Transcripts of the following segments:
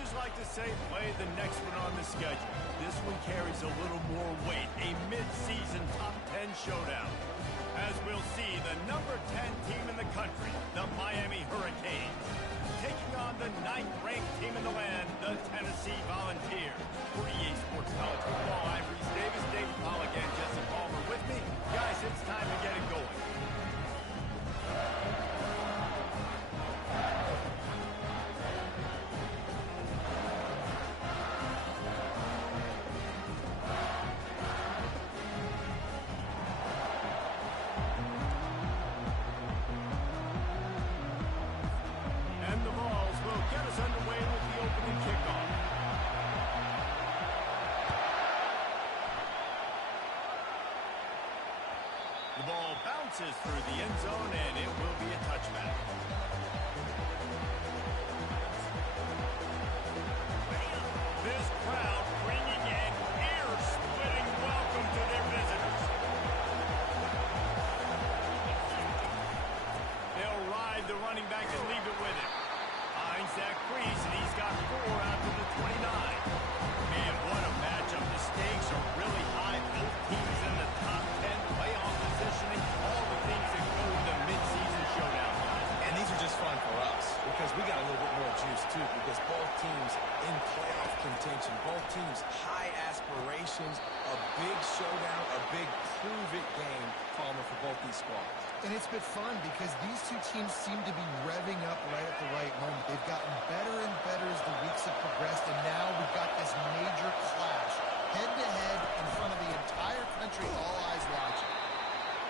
coaches like to say, play the next one on the schedule. This one carries a little more weight, a mid-season top 10 showdown. As we'll see, the number 10 team in the country, the Miami Hurricanes, taking on the 9th-ranked team in the land, the Tennessee Volunteers. For EA Sports College Football, I'm Reese Davis, David Pollack, and Jesse Palmer with me. Guys, it's time to get it going. The ball bounces through the end zone, and it will be a touchback. This crowd bringing an ear-splitting welcome to their visitors. They'll ride the running back and leave it with him. Finds that crease, and he's got 4 out to the 29. Man, what a matchup. The stakes are really high. Both teams in the top 10 playoff positioning. All the things that go with the mid-season showdown. And these are just fun for us because we got a little bit more juice, too, because both teams in playoff contention, both teams high aspirations, a big showdown, a big prove-it game, Palmer, for both these squads. And it's been fun because these two teams seem to be revving up right at the right moment. They've gotten better and better as the weeks have progressed, and now we've got this major clash, head-to-head in front of the entire country, all eyes watching.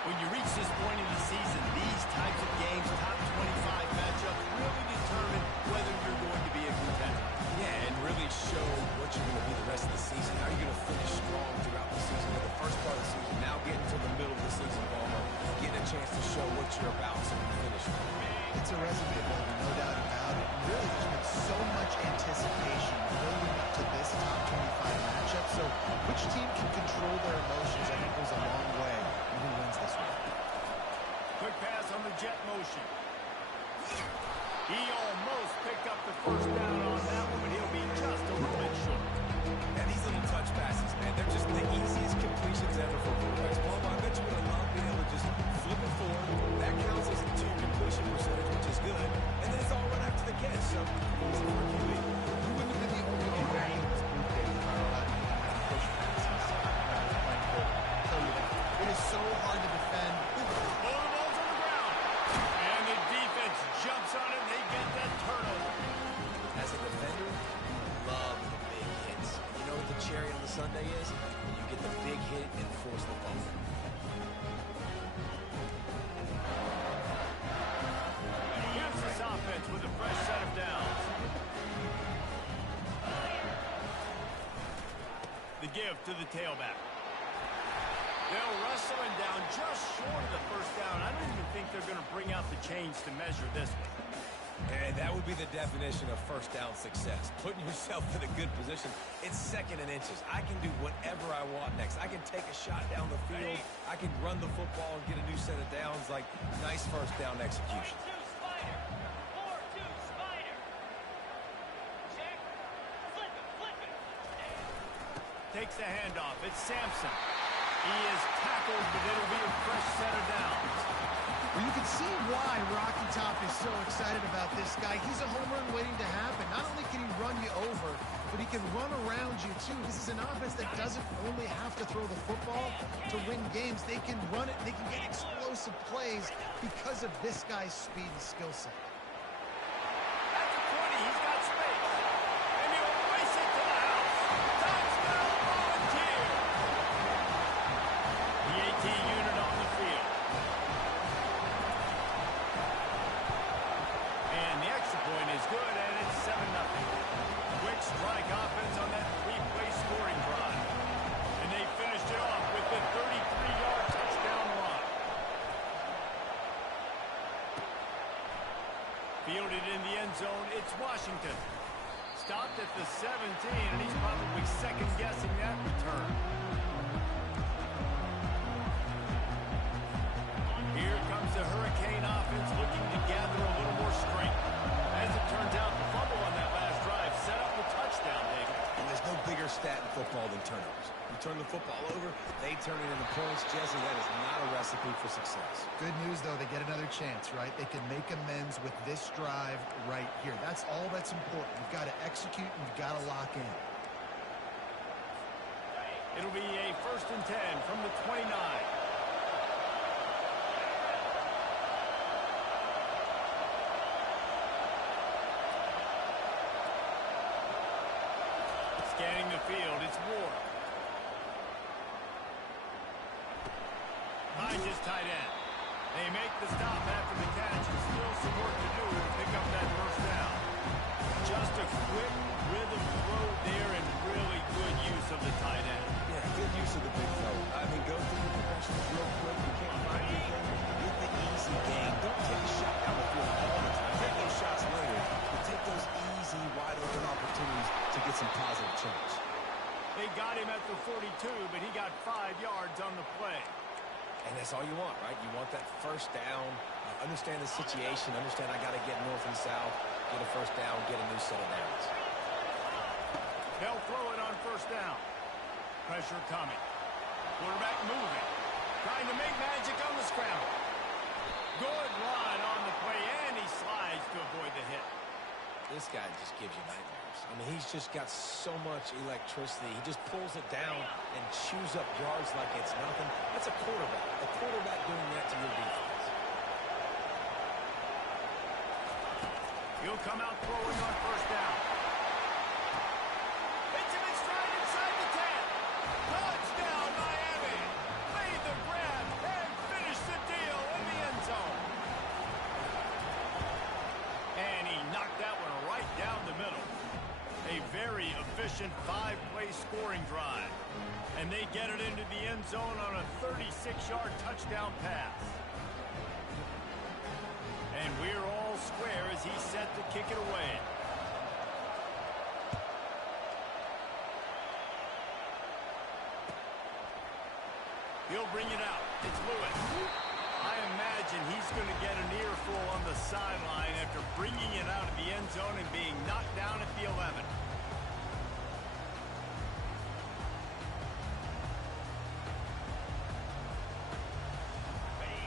When you reach this point in the season, these types of games, top 25 matchups, really determine whether you're going to be a contender. Yeah, and really show what you're going to be the rest of the season. How you're going to finish strong throughout the season. In the first part of the season, now getting to the middle of the season, Palmer, getting a chance to show what you're about so you finish strong. It's a resume builder, no doubt about it. And really, there's been so much anticipation building up to this top 25 matchup. So which team can control their emotions, I think, goes a long way in who wins this one. Quick pass on the jet motion. He almost picked up the first down on that one, but he'll be just a little bit short. And these little touch passes, man, they're just the easiest completions ever for quarterbacks. Palmer, I bet you're going to love being able to just flip it forward. That counts as a 2 completion percentage, which is good. And then it's all right after the catch, so easy for QB. You wouldn't have been the only one wearing this blue day if I allowed you to have push passes. I'll tell you that. It is so hard to defend. Jumps on it, they get that turnover. As a defender, you love the big hits. You know what the cherry on the sundae is? When you get the big hit and force the fumble. Here's this offense with a fresh set of downs. The give to the tailback. They'll wrestle him down just short of the first down. I don't even think they're going to bring out the chains to measure this one. And that would be the definition of first down success. Putting yourself in a good position. It's 2nd and inches. I can do whatever I want next. I can take a shot down the field. I can run the football and get a new set of downs. Like, nice first down execution. 4-2 spider. Check. Flip it. Takes the handoff. It's Sampson. He is tackled, but it'll be a fresh set of downs. Well, you can see why Rocky Top is so excited about this guy. He's a home run waiting to happen. Not only can he run you over, but he can run around you, too. This is an offense that doesn't only have to throw the football to win games. They can run it, and they can get explosive plays because of this guy's speed and skill set. At the 20, he's got space. And he'll race it to the house. Touchdown, Volunteer! The 18 unit on the field. And the extra point is good, and it's 7-0. Quick strike offense on that 3-play scoring drive. And they finished it off with the 33-yard touchdown run. Fielded in the end zone, it's Washington. Stopped at the 17, and he's probably second-guessing that return. Here comes the Hurricane offense looking to gather a little more strength. As it turns out, the fumble on that last drive set up the football than turnovers. You turn the football over, they turn it into points. Jesse, that is not a recipe for success. Good news, though, they get another chance, right? They can make amends with this drive right here. That's all that's important. You've got to execute and you've got to lock in. It'll be a 1st and 10 from the 29. Scanning the field, it's Ward. Finds his tight end. They make the stop after the catch and still some work to do to pick up that 1st down. Just a quick rhythm throw there and really good use of the tight end. Yeah, good use of the big throw. I mean, go through the progressions real quick. You can't find anything. Get the easy game. Don't take a shot down the field all the time. Take those shots later, but take those easy, wide-open opportunities to get some positive change. They got him at the 42, but he got 5 yards on the play. And that's all you want, right? You want that 1st down. Understand the situation. Understand I got to get north and south, get a 1st down, get a new set of downs. They'll throw it on 1st down. Pressure coming. Quarterback moving. Trying to make magic on the scramble. Good run on the play, and he slides to avoid the hit. This guy just gives you nightmares. I mean, he's just got so much electricity. He just pulls it down and chews up yards like it's nothing. That's a quarterback. A quarterback doing that to your defense. He'll come out throwing on 1st down. Hits him in stride inside the 10. Touchdown, Miami. Made the grab and finished the deal in the end zone. And he knocked that one right down the middle. A very efficient 5-play scoring drive. And they get it into the end zone on a 36-yard touchdown pass. And we're all square as he's set to kick it away. He'll bring it out. It's Lewis. I imagine he's going to get an earful on the sideline after bringing it out of the end zone and being knocked down at the 11.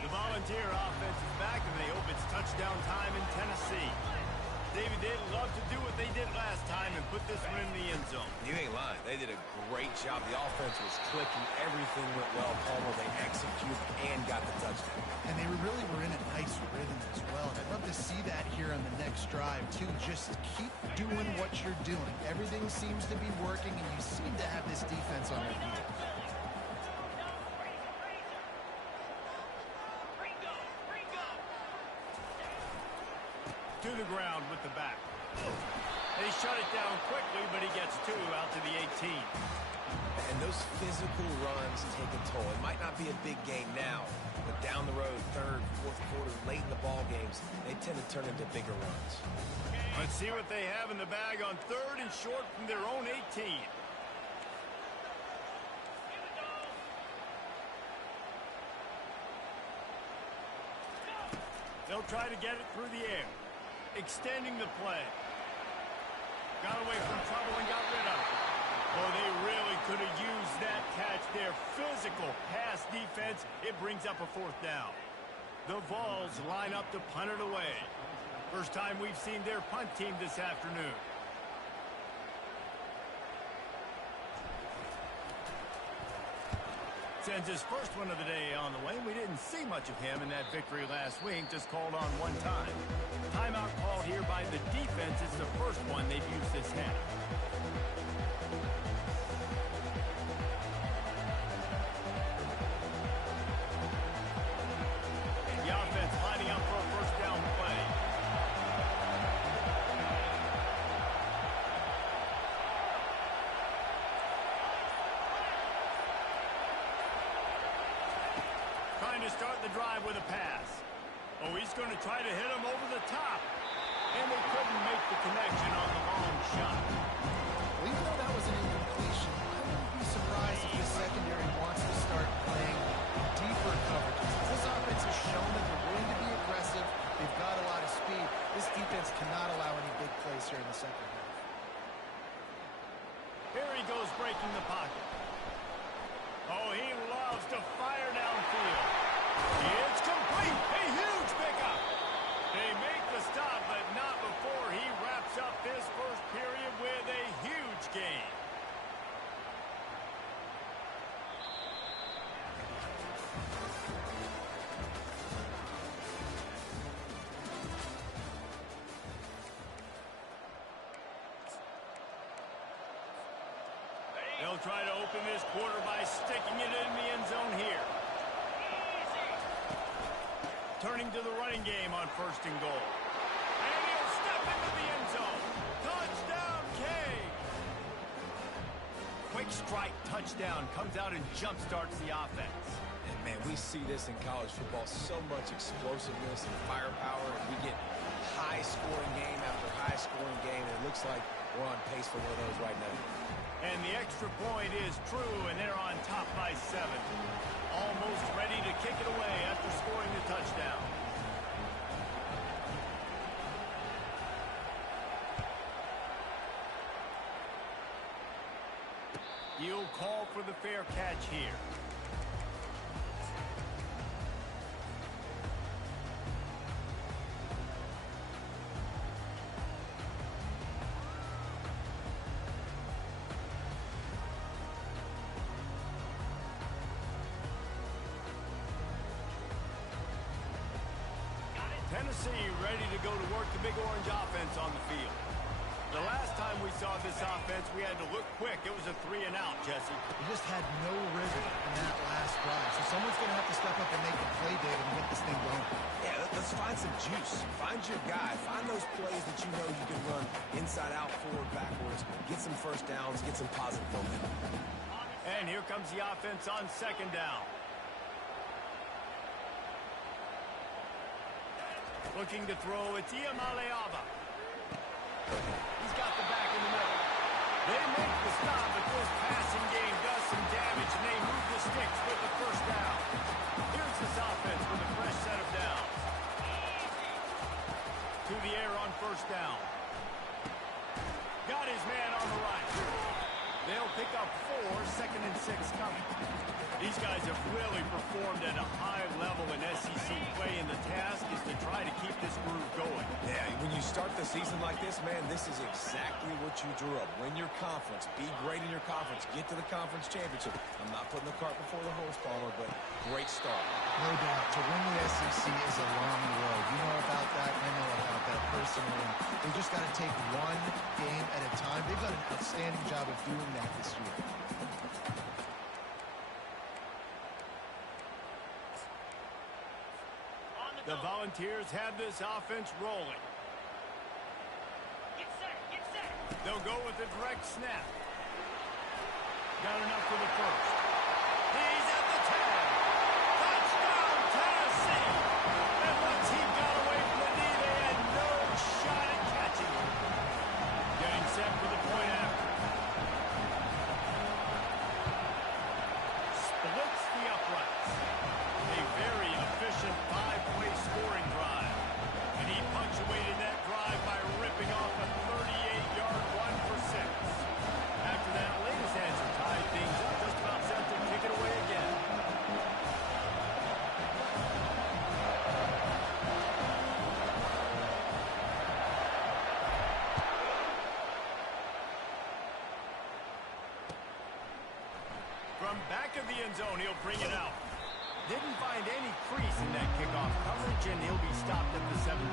The Volunteer offense is back, and they hope it's touchdown time in Tennessee. David, they'd love to do what they did last time and put this one in the end zone. You ain't lying. They did a great job. The offense was clicking. Everything went well. Palmer, they executed and got the touchdown. And they really were in a nice rhythm as well. And I'd love to see that here on the next drive, too. Just keep doing what you're doing. Everything seems to be working, and you seem to have this defense on their heels. To the ground with the back. They shut it down quickly, but he gets 2 out to the 18. And those physical runs take a toll. It might not be a big game now, but down the road, 3rd, 4th quarter, late in the ball games, they tend to turn into bigger runs. Let's see what they have in the bag on 3rd and short from their own 18. They'll try to get it through the air. Extending the play. Got away from trouble and got rid of it. Oh, they really could have used that catch there. Physical pass defense. It brings up a 4th down. The Vols line up to punt it away. First time we've seen their punt team this afternoon. Sends his first one of the day on the way. We didn't see much of him in that victory last week, just called on 1 time. Timeout called here by the defense. It's the first one they've used this half. The offense lining up for a 1st down play. Trying to start the drive with a pass. Oh, he's going to try to hit him over the top. And they couldn't make the connection on the long shot. Well, even though that was an incompletion, I wouldn't be surprised if the secondary wants to start playing deeper coverages. This offense has shown that they're willing to be aggressive. They've got a lot of speed. This defense cannot allow any big plays here in the second half. Here he goes breaking the pocket. Oh, he loves to fire downfield. It's complete. A huge pickup. They make the stop, but not before he wraps up this first period with a huge gain. They'll try to open this quarter by sticking it in the end zone here. Turning to the running game on 1st and goal. And he'll step into the end zone. Touchdown, K. Quick strike touchdown comes out and jumpstarts the offense. And man, we see this in college football, so much explosiveness and firepower, and we get high-scoring game after high-scoring game, and it looks like we're on pace for one of those right now. And the extra point is true, and they're on top by 7. Almost ready to kick it away after scoring the touchdown. You'll call for the fair catch here. Tennessee ready to go to work the Big Orange offense on the field. The last time we saw this offense, we had to look quick. It was a 3-and-out, Jesse. They just had no rhythm in that last drive. So someone's going to have to step up and make the play, David, and get this thing going. Yeah, let's find some juice. Find your guy. Find those plays that you know you can run inside out, forward, backwards. Get some first downs. Get some positive momentum. And here comes the offense on 2nd down. Looking to throw, it's Iamaleava. He's got the back in the middle. They make the stop, but this passing game does some damage, and they move the sticks with the 1st down. Here's this offense with a fresh set of downs. To the air on 1st down. Got his man on the right. They'll pick up 4, 2nd and 6 coming. These guys have really performed at a high level in SEC play, and the task is to try to keep this groove going. Yeah, when you start the season like this, man, this is exactly what you drew up. Win your conference. Be great in your conference. Get to the conference championship. I'm not putting the cart before the horse, Palmer, but great start. No doubt. To win the SEC is a long road. You know about that. I know about that personally. They just got to take one game at a time. They've done an outstanding job of doing that this year. The Volunteers have this offense rolling. Get set, get set. They'll go with a direct snap. Got enough for the 1st. He's at the 10. Touchdown, Tennessee! And once he got away from the knee, they had no shot at catching him. Getting set for the point after. Splits the uprights. A very efficient 5-play scoring drive. And he punctuated that drive by ripping off a 38-yard 1-for-6. After that latest answer tied things up, just about set to kick it away again. From back of the end zone, he'll bring it out. Didn't find any crease in that kickoff coverage, and he'll be stopped at the 17.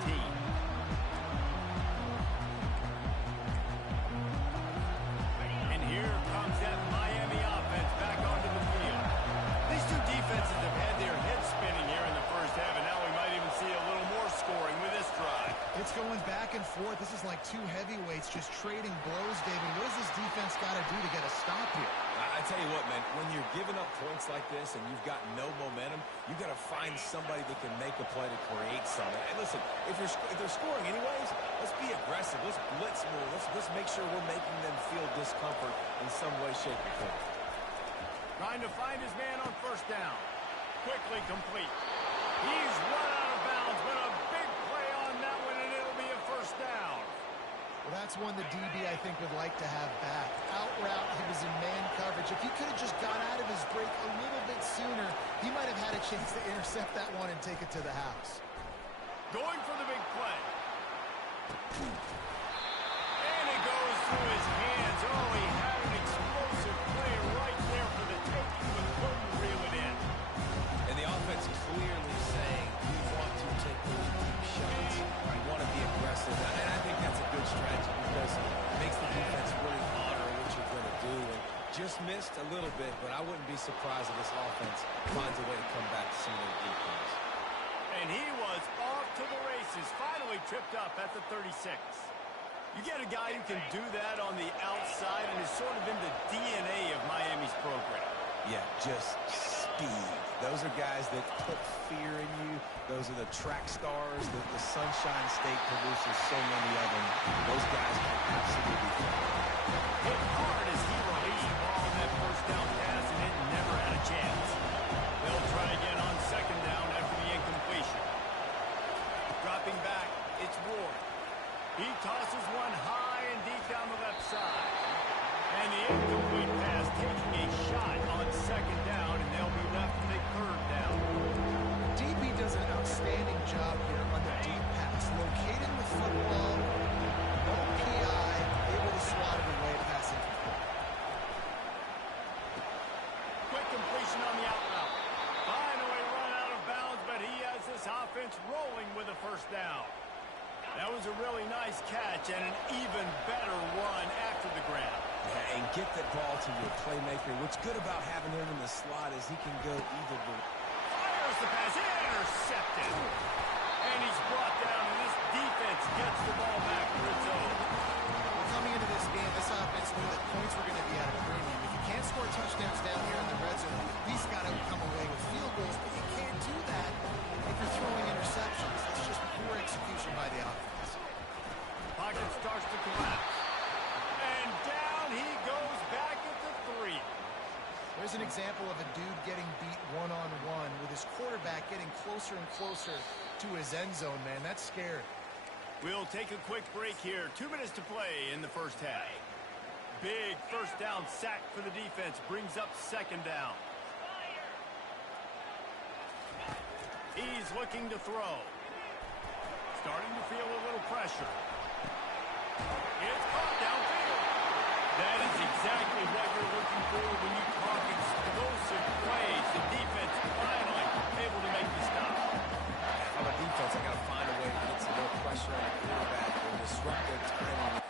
And here comes that Miami offense back onto the field. These two defenses have had their heads spinning here in the 1st half, and now we might even see a little more scoring with this drive. It's going back and forth. This is like two heavyweights just trading blows, David. What does this defense got to do to get a stop here? I tell you what, man, when you're giving up points like this and you've got no momentum, you got to find somebody that can make a play to create something. And listen, if they're scoring anyways, let's be aggressive. Let's blitz more. Let's make sure we're making them feel discomfort in some way, shape, or form. Trying to find his man on 1st down. Quickly complete. He's run out of bounds, but a big play on that one, and it'll be a 1st down. Well, that's one the DB, I think, would like to have back. Out route, he was in man coverage. If he could have just got out of his break a little bit sooner, he might have had a chance to intercept that one and take it to the house. Going for the big play. And it goes through his hands. Oh, he had an explosive play right there for the taking, but couldn't reel it in. And the offense clearly saying, we want to take those deep shots. We want to be aggressive. And I think that's a good strategy because it makes the defense really honor what you're going to do. And just missed a little bit, but I wouldn't be surprised if this offense finds a way to come back to some of their defense. And he was off to the races, finally tripped up at the 36. You get a guy who can do that on the outside and is sort of in the DNA of Miami's program. Yeah, just speed. Those are guys that put fear in you. Those are the track stars that the Sunshine State produces so many of them. Those guys can absolutely fly. Hit hard as he released the ball on that first down pass, and it never had a chance. They'll try again on second down after the incompletion. Dropping back, it's Ward. He tosses one high and deep down the left side. And the incomplete pass taking a shot on second down, and they'll be left with a third down. DB does an outstanding job here on the deep pass, locating the football, no PI, able to swat it away, pass incomplete. Quick completion on the out route. Finally run out of bounds, but he has this offense rolling with a first down. That was a really nice catch and an even better run after the grab. Yeah, and get that ball to your playmaker. What's good about having him in the slot is he can go either way. Fires the pass, intercepted. And he's brought down, and this defense gets the ball back for its own. Well, coming into this game, this offense knew that points were going to be at a premium. If you can't score touchdowns down here in the red zone, you at least got to come away with field goals, but you can't do that if you're throwing interceptions. That's just poor execution by the offense. Pocket starts to collapse. And down he goes back at the 3. There's an example of a dude getting beat one-on-one with his quarterback getting closer and closer to his end zone, man. That's scary. We'll take a quick break here. 2 minutes to play in the first half. Big first down sack for the defense brings up second down. He's looking to throw. Starting to feel a little pressure. It's caught downfield. That is exactly what you're looking for when you talk explosive plays. The defense finally able to make the stop. If I'm a defense, I got to find a way to get some more pressure on the quarterback and disrupt their timing.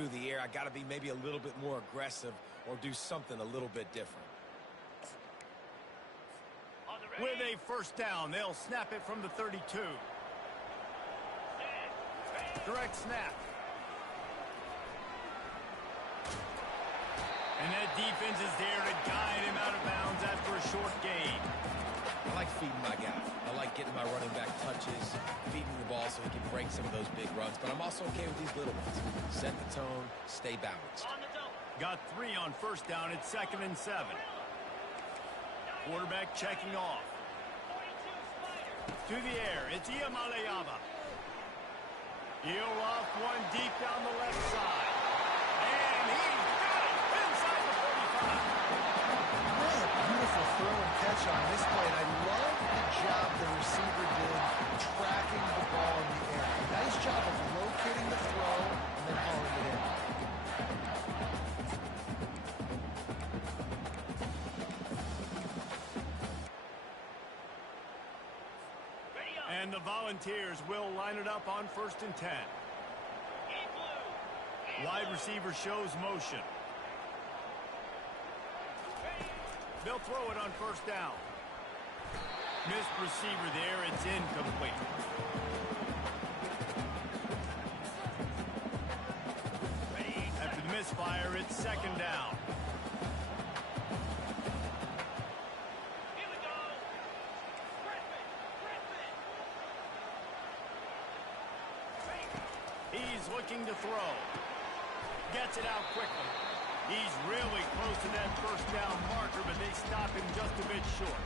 through the air. I got to be maybe a little bit more aggressive or do something a little bit different. With a first down, they'll snap it from the 32. Direct snap. And that defense is there to guide him out of bounds after a short gain. I like feeding my guy. I like getting my running back touches, feeding the ball so he can break some of those big runs. But I'm also okay with these little ones. Set the tone, stay balanced. Got 3 on first down. It's 2nd and 7. Quarterback checking off. To the air. It's Iamaleava. He'll off one deep down the left side. And he's got it inside the 45. What a beautiful throw and catch on this play. And I love the job the receiver did tracking the ball in the air. Nice job of locating the throw and then hauling it in. And the Volunteers will line it up on 1st and 10. Wide receiver shows motion. They'll throw it on first down. Missed receiver there. It's incomplete. After the misfire, it's 2nd down. He's looking to throw. Gets it out quickly. He's really close to that first down marker, but they stop him just a bit short.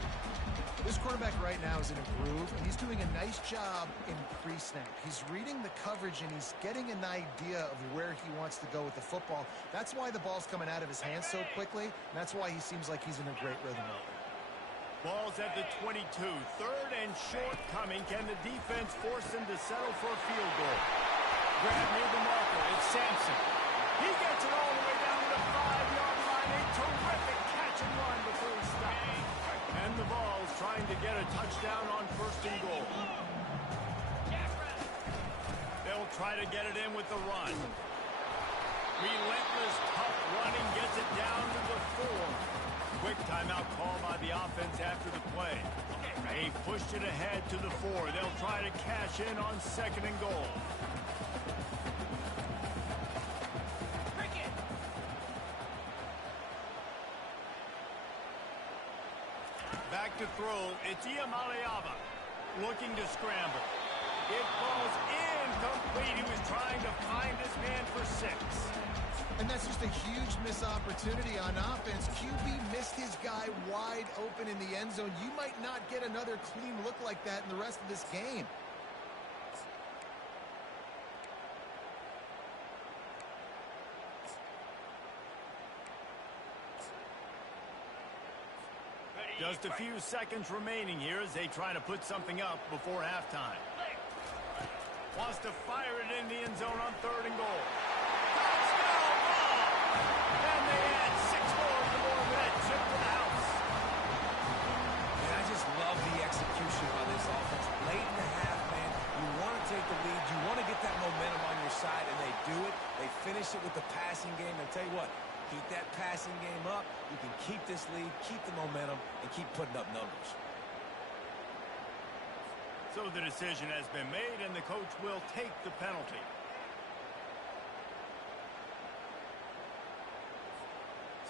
This quarterback right now is in a groove, and he's doing a nice job in pre-snap. He's reading the coverage, and he's getting an idea of where he wants to go with the football. That's why the ball's coming out of his hands so quickly, and that's why he seems like he's in a great rhythm right now. Ball's at the 22. 3rd and short coming. Can the defense force him to settle for a field goal? Grab near the marker. It's Sampson. He gets it all the way down to the 5-yard line. A terrific catch and run before he stops. And the Vols trying to get a touchdown on 1st and goal. They'll try to get it in with the run. Relentless, tough running gets it down to the 4. Quick timeout call by the offense after the play. They pushed it ahead to the 4. They'll try to cash in on 2nd and goal. Back to throw. It's Iamaleava looking to scramble. It falls incomplete. He was trying to find his man for 6. And that's just a huge missed opportunity on offense. QB missed his guy wide open in the end zone. You might not get another clean look like that in the rest of this game. Just a few seconds remaining here as they try to put something up before halftime. Wants to fire it in the end zone on 3rd and goal. Touchdown ball! And they add 6 more minutes to the house. And I just love the execution by this offense. Late in the half, man, you want to take the lead. You want to get that momentum on your side, and they do it. They finish it with the passing game. And tell you what, keep that passing game up. You can keep this lead, keep the momentum, and keep putting up numbers. So the decision has been made, and the coach will take the penalty.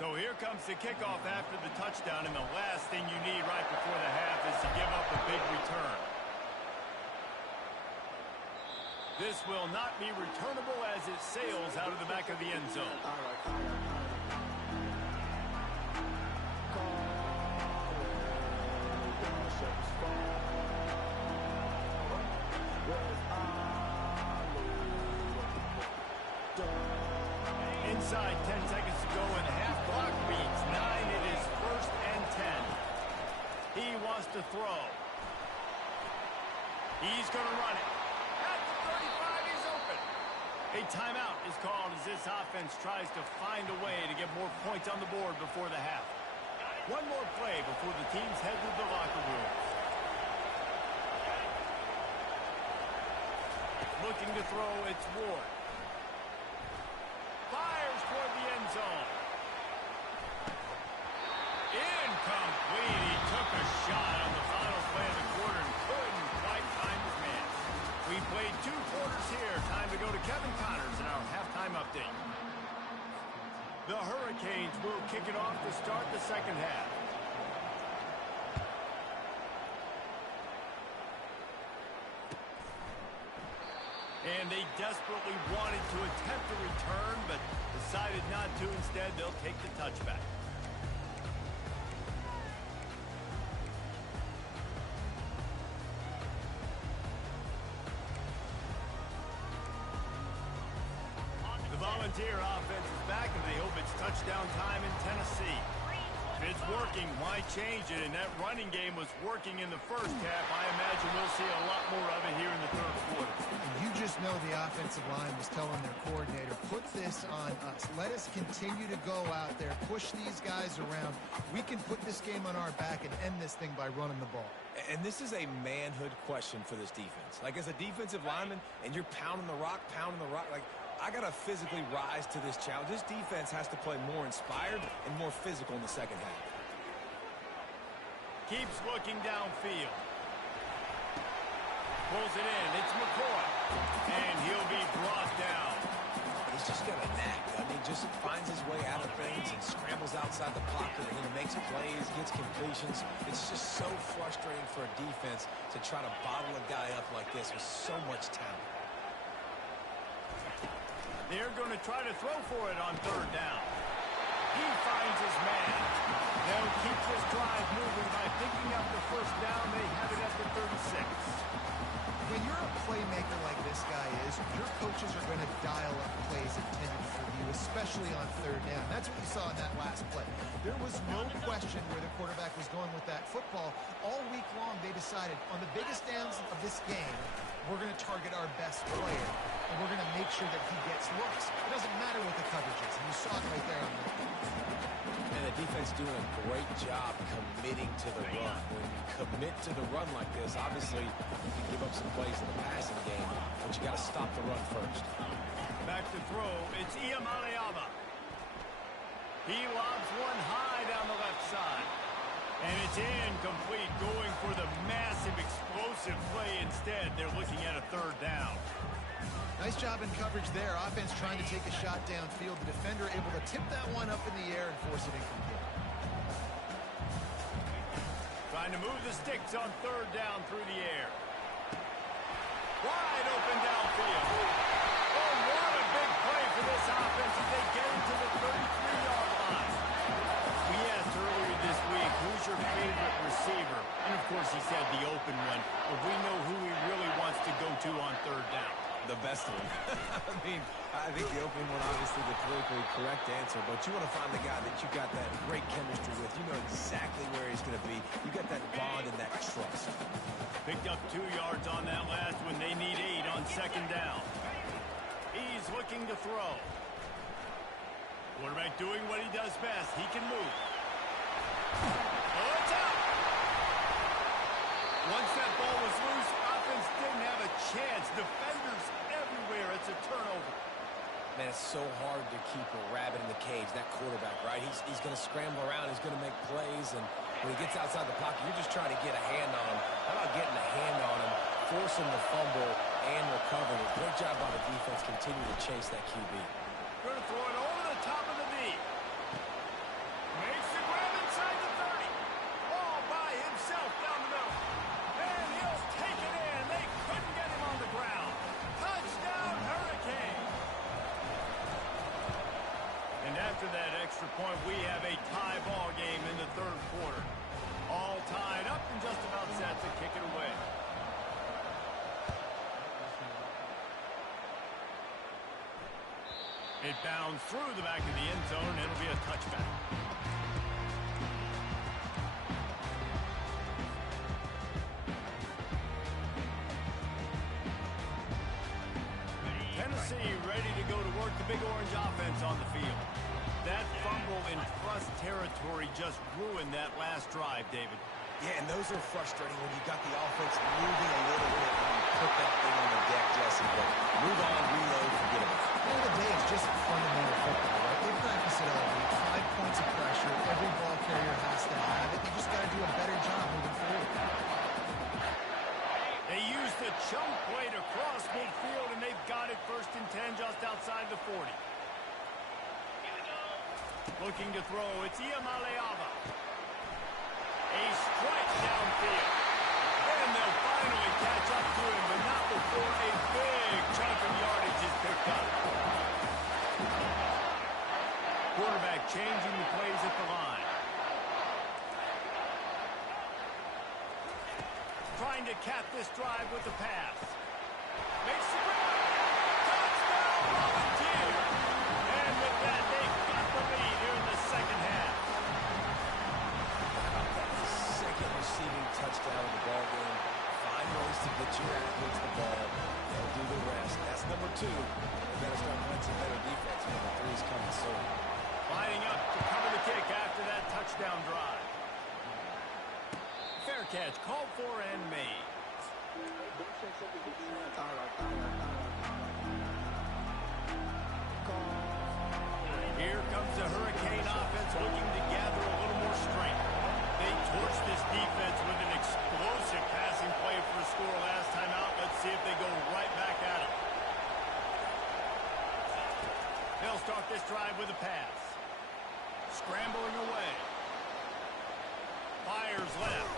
So here comes the kickoff after the touchdown, and the last thing you need right before the half is to give up a big return. This will not be returnable as it sails out of the back of the end zone. Inside 10 seconds to go, and half clock reads 9. It is 1st and 10. He wants to throw. He's going to run it. At the 35, he's open. A timeout is called as this offense tries to find a way to get more points on the board before the half. One more play before the teams head to the locker room. Looking to throw, it's Ward. zone. Incomplete. He took a shot on the final play of the quarter and couldn't quite find his man. We played 2 quarters here. Time to go to Kevin Connors in our halftime update. The Hurricanes will kick it off to start the second half. And they desperately wanted to attempt a return, but decided not to. Instead, they'll take the touchback. The Volunteer offense is back, and they hope it's touchdown time in Tennessee. It's working. Why change it? And that running game was working in the first half. I imagine we'll see a lot more of it here in the third quarter. And you just know the offensive line was telling their coordinator, put this on us. Let us continue to go out there, push these guys around. We can put this game on our back and end this thing by running the ball. And this is a manhood question for this defense. Like, as a defensive lineman, and you're pounding the rock, like, I got to physically rise to this challenge. This defense has to play more inspired and more physical in the second half. Keeps looking downfield. Pulls it in. It's McCoy. And he'll be brought down. He's just got a knack. I mean, just finds his way out of things and scrambles outside the pocket and then makes plays, gets completions. It's just so frustrating for a defense to try to bottle a guy up like this with so much talent. They're going to try to throw for it on third down. He finds his man. They'll keep this drive moving by picking up the first down. They have it at the 36. When you're a playmaker like this guy is, your coaches are going to dial up plays intended for you, especially on third down. That's what you saw in that last play. There was no question where the quarterback was going with that football. All week long, they decided on the biggest downs of this game, we're going to target our best player, and we're going to make sure that he gets looks. It doesn't matter what the coverage is, and you saw it right there on the And the defense doing a great job committing to the run. When you commit to the run like this, obviously you can give up some plays in the passing game, but you got to stop the run first. Back to throw. It's Iamaleava. He lobs one high down the left side. And it's incomplete, going for the massive explosive play instead. They're looking at a third down. Nice job in coverage there. Offense trying to take a shot downfield. The defender able to tip that one up in the air and force it incomplete. Trying to move the sticks on third down through the air. Wide open downfield. Oh, what a big play for this offense as they get into the 33-yard line. We asked earlier this week, who's your favorite receiver? And, of course, he said the open one. But we know who he really wants to go to on third down. The best one. I think the opening one, obviously the politically correct answer, but you want to find the guy that you got that great chemistry with. You know exactly where he's going to be. You got that bond and that trust. Picked up 2 yards on that last one. They need 8 on second down. He's looking to throw. Quarterback doing what he does best. He can move. Oh, it's out. Once that ball was loose, offense didn't have a chance. Defenders everywhere. It's a turnover. Man, it's so hard to keep a rabbit in the cage, that quarterback, right? He's going to scramble around. He's going to make plays, and when he gets outside the pocket, you're just trying to get a hand on him. How about getting a hand on him, force him to fumble, and recover? Great job by the defense, continue to chase that QB. Going to throw it over the top of the knee. Makes the grab inside the 30. All by himself down the middle. And he'll take it in. They couldn't get him on the ground. Touchdown, Hurricane. And after that extra point, we have a tie ball game in the third quarter. All tied up and just about set to kick it away. It bounds through the back of the end zone, and it'll be a touchback. Tennessee ready to go to work the Big Orange offense on the field. That fumble in trust territory just ruined that last drive, David. Yeah, and those are frustrating when you got the offense moving a little bit and you put that thing on the deck, Jesse. But move on, reload, forget about it. At the end of the day, it's just fundamental football, right? They practice it all week. 5 points of pressure. Every ball carrier has to have it. They just got to do a better job moving forward. They use the chunk play to cross midfield, and they've got it 1st and 10 just outside the 40. Looking to throw, it's Iamaleava. A strike downfield. And they'll finally catch up to him, but not before a big chunk of yardage is picked up. Quarterback changing the plays at the line. Trying to cap this drive with the pass. Makes the grab. Touchdown, Volunteer. And with that, they've got the lead here in the second half. Second receiving touchdown of the ball game. Find ways to get your athletes the ball. They'll do the rest. That's number 2. They better start playing some better defense when the 3's coming soon. Lining up to cover the kick after that touchdown drive. Fair catch, called for and made. Here comes the Hurricane offense looking to gather a little more strength. They torched this defense with an explosive passing play for a score last time out. Let's see if they go right back at it. They'll start this drive with a pass. Scrambling away. Fires left.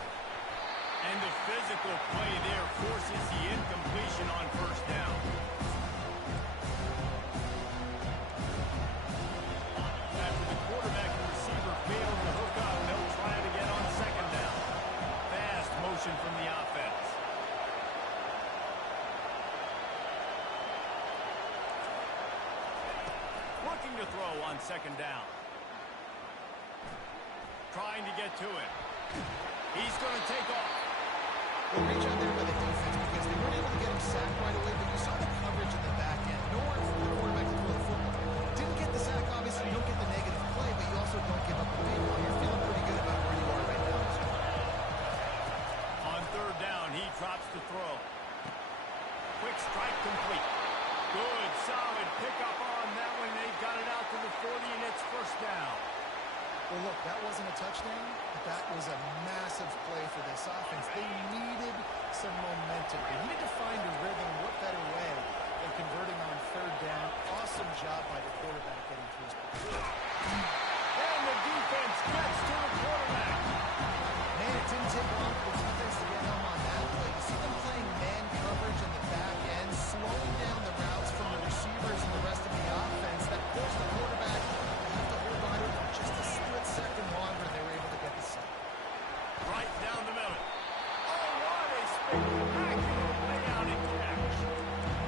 And the physical play there forces the incompletion on 1st down. After the quarterback and receiver failed to hook up, they'll try it again on 2nd down. Fast motion from the offense. Looking to throw on 2nd down. Trying to get to it. He's going to take off. Well, reach out there by the defense because they weren't able to get him sacked right away, but you saw the coverage in the back end. Nowhere for the quarterback to throw the football. Didn't get the sack, obviously. You don't get the negative play, but you also don't give up the big one. You're feeling pretty good about where you are right now. On 3rd down, he drops the throw. Quick strike complete. Good, solid pickup on that one. They got it out to the 40, and it's 1st down. Well, look, that wasn't a touchdown, but that was a massive play for this offense. They needed some momentum. They needed to find a rhythm. What better way than converting on 3rd down? Awesome job by the quarterback getting through his play. And the defense gets to the quarterback. Man, it didn't take long for the defense to get home on that play. You see them playing man coverage in the back end, slowing down the routes from the receivers and the rest of the offense. That forced the quarterback to have to hold on to it for just a split second longer. They were able to get the sack. Right down the middle. Oh, what a spectacular layout and catch.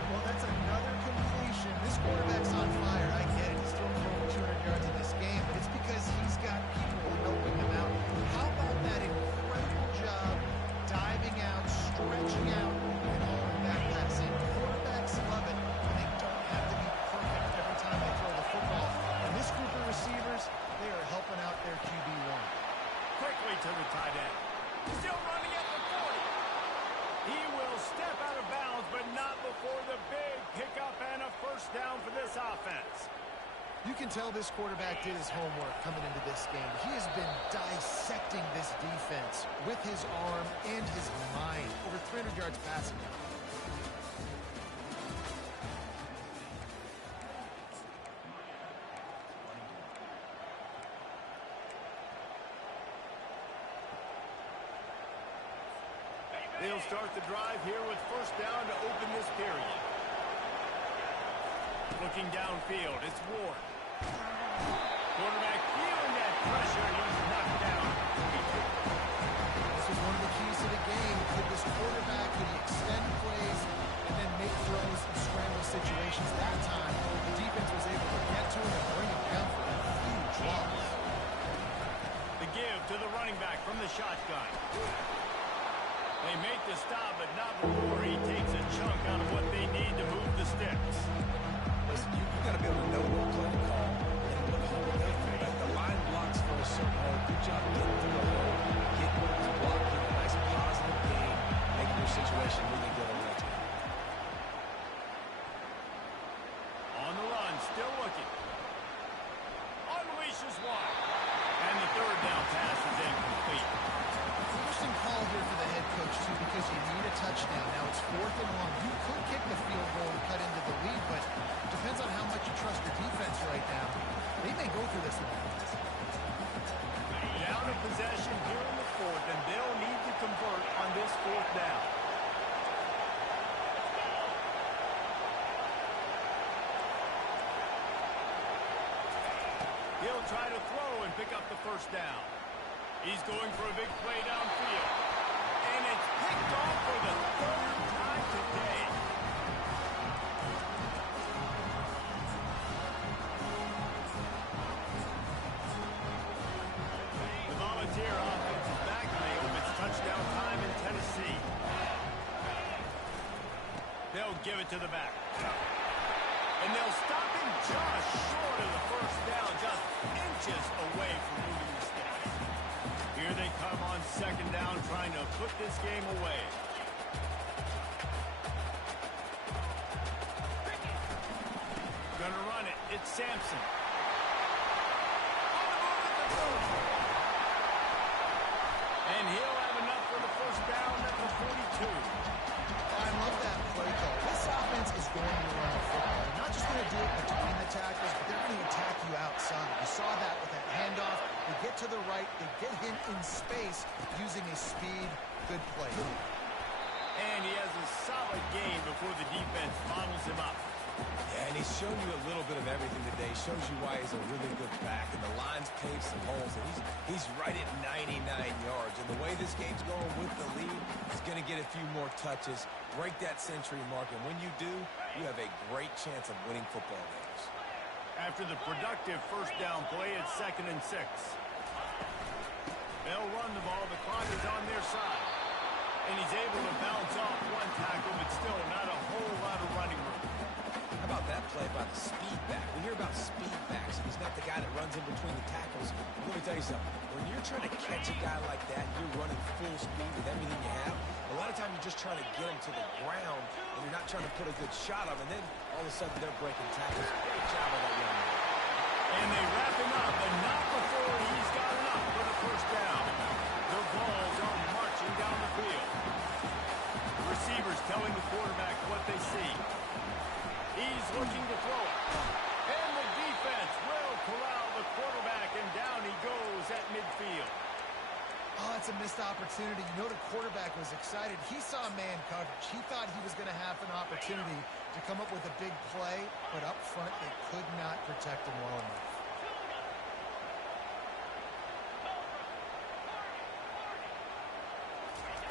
Well, that's another completion. This quarterback's on fire. I get it. He's thrown for over 200 yards in this game, but it's because he's got people helping him out. How about that incredible job diving out, stretching out, and hauling that pass in? Quarterbacks love it when they don't have to be perfect every time they throw the football. And this group of receivers, they are helping out their QB1. Quickly to the tight end. Still running at the 40. He will step out of bounds, but not before the big pickup and a 1st down for this offense. You can tell this quarterback did his homework coming into this game. He has been dissecting this defense with his arm and his mind. Over 300 yards passing now. They'll start the drive here with 1st down to open this period. Looking downfield, it's Ward. Quarterback feeling that pressure, and he's knocked down. This was one of the keys to the game. Could this quarterback, could he extend plays and then make throws in scramble situations? That time, the defense was able to get to him and bring him down for a huge loss. The give to the running back from the shotgun. They make the stop, but not before he takes a chunk out of what they need to move the sticks. Listen, you got to be able to know what play to call and what hole to go through. Like the line blocks for a certain hole. Good job getting through the hole, getting to block, getting a nice positive game, making your situation really good on that team. On the run, still looking. fourth down. He'll try to throw and pick up the first down. He's going for a big play downfield. And it's picked off for the third time today. The Volunteer offense is back, and they hope it's touchdown time in Tennessee. They'll give it to the back. And they'll stop him just short of the first down, just inches away from moving the sticks. Here they come on second down, trying to put this game away. Gonna run it. It's Sampson. And he'll have enough for the first down at the 42. I love that play call. This offense is going to run the football. They're not just going to do it between the tackles, but they're going to attack you outside. You saw that with that handoff. They get to the right. They get him in space using his speed. Good play. And he has a solid game before the defense bottles him up. Yeah, and he's shown you a little bit of everything today. Shows you why he's a really good back. And the line's paved some holes. And he's right at 99 yards. And the way this game's going with the lead, he's going to get a few more touches, break that century mark. And when you do, you have a great chance of winning football games. After the productive first down play, it's 2nd and 6. They'll run the ball. The clock is on their side. And he's able to bounce off one tackle, but still not a whole lot of running room. How about that play by the speed back? We hear about speed backs, and he's not the guy that runs in between the tackles. Let me tell you something. When you're trying to catch a guy like that, you're running full speed with everything you have. A lot of times you're just trying to get him to the ground, and you're not trying to put a good shot on him, and then all of a sudden they're breaking tackles. Great job on that young man. And they wrap him up, but not before he's got enough for the first down. The balls are marching down the field. Receivers telling the quarterback what they see. He's looking to throw it. And the defense will corral the quarterback, and down he goes at midfield. Oh, that's a missed opportunity. You know the quarterback was excited. He saw man coverage. He thought he was going to have an opportunity to come up with a big play, but up front they could not protect him well enough.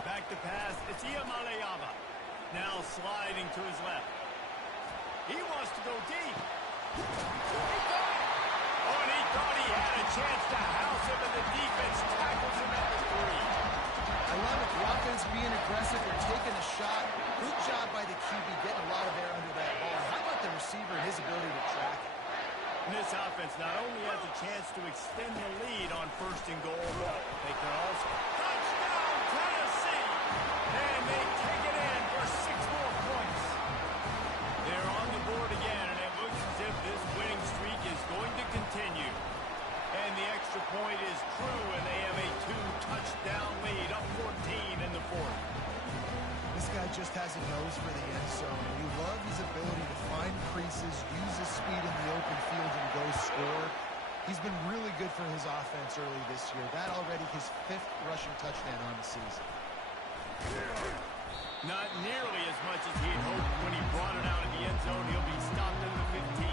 Back to pass. It's Iamaleava. Now sliding to his left. He wants to go deep. He got it. Oh, and he thought he had a chance to house him, and the defense tackles him at the 3. I love it. The offense being aggressive. They're taking a shot. Good job by the QB getting a lot of air under that ball. How about the receiver and his ability to track it? And this offense not only has a chance to extend the lead on 1st and goal, they can also touchdown Tennessee, and they take it in for 6 more points. They're on the board again, and it looks as if this winning streak is going to continue. And the extra point is true, and they have a 2-touchdown lead, up 14 in the 4th. This guy just has a nose for the end zone. You love his ability to find creases, use his speed in the open field, and go score. He's been really good for his offense early this year. That already his 5th rushing touchdown on the season. Not nearly as much as he had hoped when he brought it out in the end zone. He'll be stopped at the 15.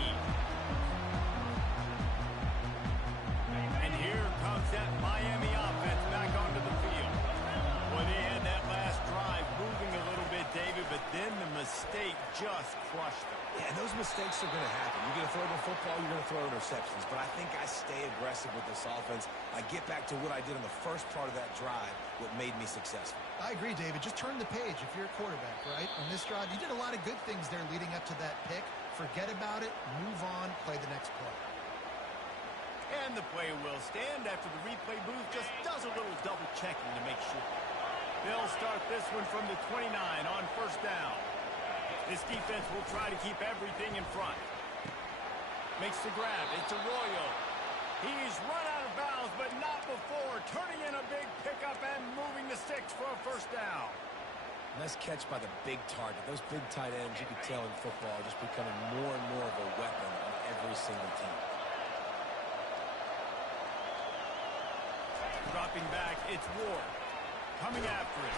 And here comes that Miami offense back onto the field. Well, they had that last drive moving a little bit, David, but then the mistake just crushed them. Yeah, and those mistakes are going to happen. You're going to throw the football, you're going to throw interceptions. But I think I stay aggressive with this offense. I get back to what I did on the first part of that drive, what made me successful. I agree, David. Just turn the page if you're a quarterback, right? On this drive, you did a lot of good things there leading up to that pick. Forget about it, move on, play the next play. And the play will stand after the replay booth just does a little double checking to make sure. They'll start this one from the 29 on 1st down. This defense will try to keep everything in front. Makes the grab. It's Arroyo. He's run out of bounds, but not before. Turning in a big pickup and moving the sticks for a 1st down. Nice catch by the big target. Those big tight ends, you can tell in football, are just becoming more and more of a weapon on every single team. Dropping back, it's Ward. Coming after it.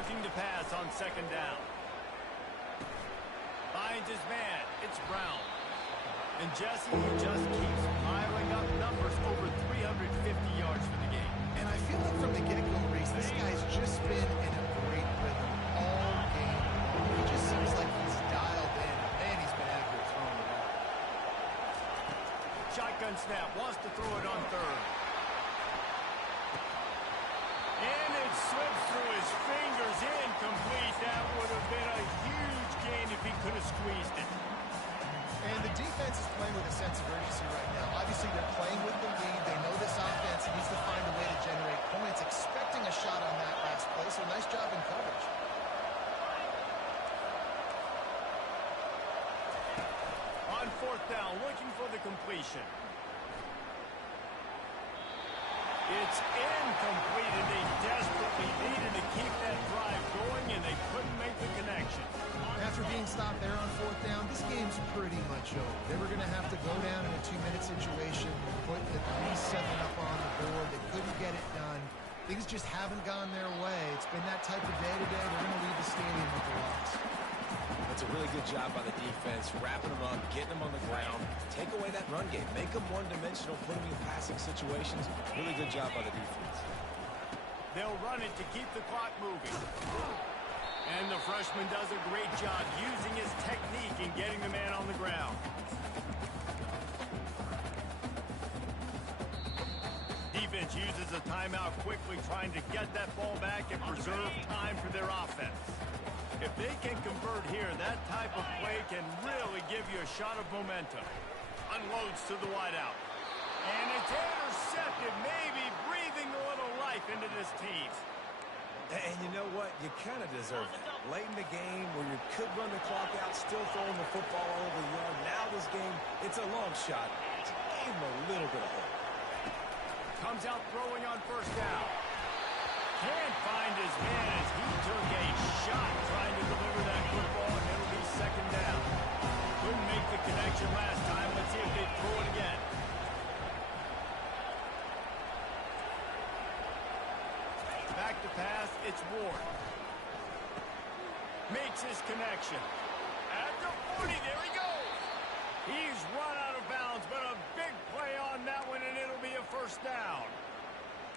Looking to pass on second down. Finds his man. It's Brown. And Jesse, he just keeps piling up numbers over 350 yards for the game. And I feel like from the get-go, Reese, this guy's just been in a great rhythm all game long. He just seems like he's dialed in. Man, he's been accurate throwing the ball. Shotgun snap. Wants to throw it on third. And it slips through his fingers. Incomplete. That would have been a huge gain if he could have squeezed it. And the defense is playing with a sense of urgency right now. Obviously, they're playing with the lead. They know this offense needs to find a way to generate points, expecting a shot on that last play. So nice job in coverage. On fourth down, looking for the completion. It's incomplete, and they desperately needed to keep that drive going, and they couldn't make the connection. After being stopped there on fourth down, this game's pretty much over. They were going to have to go down in a 2-minute situation, put at least 7 up on the board. They couldn't get it done. Things just haven't gone their way. It's been that type of day today. They're going to leave the stadium with the loss. That's a really good job by the defense, wrapping them up, getting them on the ground. Take away that run game. Make them one-dimensional, put them in passing situations. Really good job by the defense. They'll run it to keep the clock moving. And the freshman does a great job using his technique and getting the man on the ground. Defense uses a timeout quickly, trying to get that ball back and preserve time for their offense. If they can convert here, that type of play can really give you a shot of momentum. Unloads to the wideout. And it's intercepted, maybe breathing a little life into this team. And you know what? You kind of deserve it. Late in the game where you could run the clock out, still throwing the football all over the yard. Now this game, it's a long shot. Gave him a little bit of hope. Comes out throwing on first down. Can't find his man as he took a shot trying to deliver that football, and it'll be second down. Couldn't make the connection last time. Let's see if they throw it again. Back to pass, it's Ward. Makes his connection. At the 40, there he goes. He's run out of bounds, but a big play on that one, and it'll be a first down.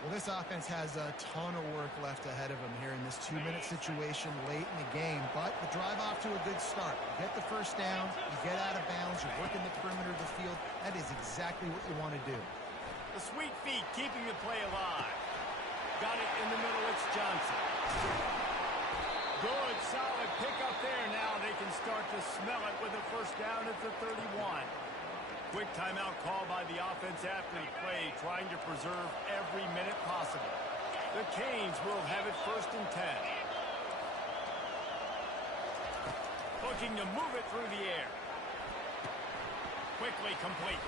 Well, this offense has a ton of work left ahead of them here in this 2-minute situation late in the game, but the drive off to a good start. You get the first down, you get out of bounds, you're working the perimeter of the field. That is exactly what you want to do. The sweet feet keeping the play alive. Got it in the middle, it's Johnson. Good, solid pickup there. Now they can start to smell it with a first down at the 31. Quick timeout call by the offense after the play, trying to preserve every minute possible. The Canes will have it first and 10. Looking to move it through the air. Quickly complete.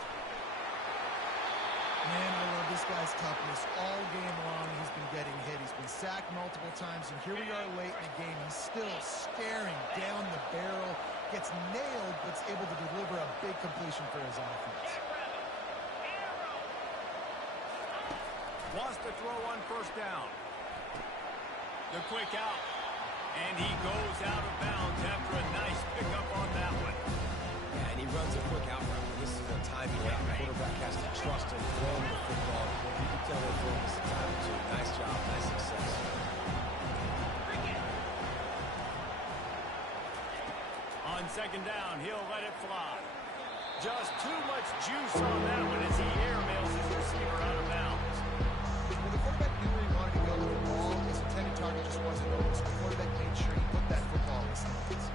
Man, I love this guy's toughness. All game long, he's been getting hit. He's been sacked multiple times, and here we are late in the game. He's still staring down the barrel. Gets nailed, but is able to deliver a big completion for his offense. Wants to throw on first down. The quick out. And he goes out of bounds after a nice pickup on that one. Yeah, and he runs a quick out route. This is a timing route. The quarterback has to trust him throwing the football. You can tell they're throwing this a time or two. Nice job, nice success. On second down, he'll let it fly. Just too much juice on that one as he airmails his receiver out of bounds. Well, the quarterback knew where he wanted to go with the ball. His intended target just wasn't open, so the quarterback made sure he put that football in his hands.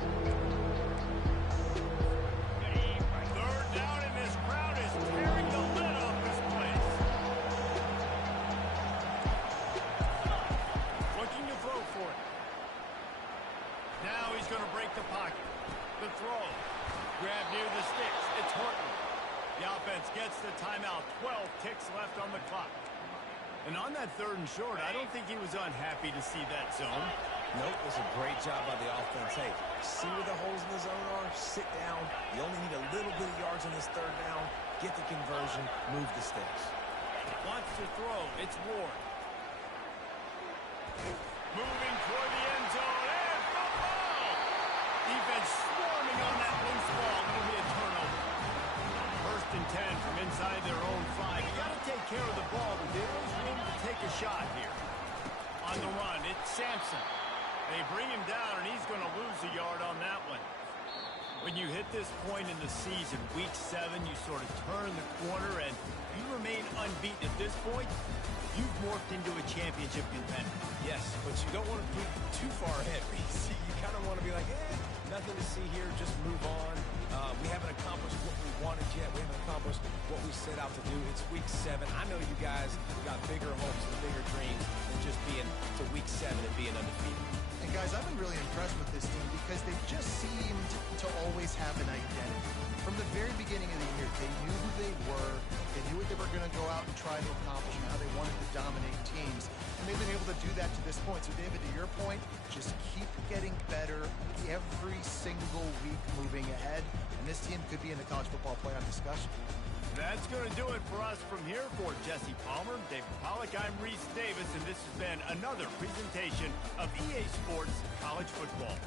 Third down, and this crowd is tearing the lid off this place. Looking to throw for it. Now he's going to break the pocket. The throw. Grab near the sticks. It's Horton. The offense gets the timeout. 12 ticks left on the clock. And on that third and short, I don't think he was unhappy to see that zone. Nope, it was a great job by the offense. Hey, see where the holes in the zone are? Sit down. You only need a little bit of yards on this third down. Get the conversion. Move the sticks. Wants to throw. It's Ward. Moving toward the end zone, and football! Defense swarming on that loose ball. It'll be a turnover. First and 10 from inside their own 5. You got to take care of the ball, but there is room to take a shot here. On the run, it's Sampson. They bring him down, and he's going to lose a yard on that one. When you hit this point in the season, week 7, you sort of turn the corner, and you remain unbeaten. At this point, you've morphed into a championship contender. Yes, but you don't want to be too far ahead. You kind of want to be like, nothing to see here, just move on. We haven't accomplished what we wanted yet. We haven't accomplished what we set out to do. It's week 7. I know you guys got bigger hopes and bigger dreams than just being to week 7 and being undefeated. And guys, I've been really impressed with this team because they've just seemed to always have an identity. From the very beginning of the year, they knew who they were. They knew what they were going to go out and try to accomplish and how they wanted to dominate teams. And they've been able to do that to this point. So, David, to your point, just keep getting better every single week moving ahead. And this team could be in the college football playoff discussion. That's going to do it for us from here. For Jesse Palmer, David Pollack, I'm Reese Davis, and this has been another presentation of EA Sports College Football.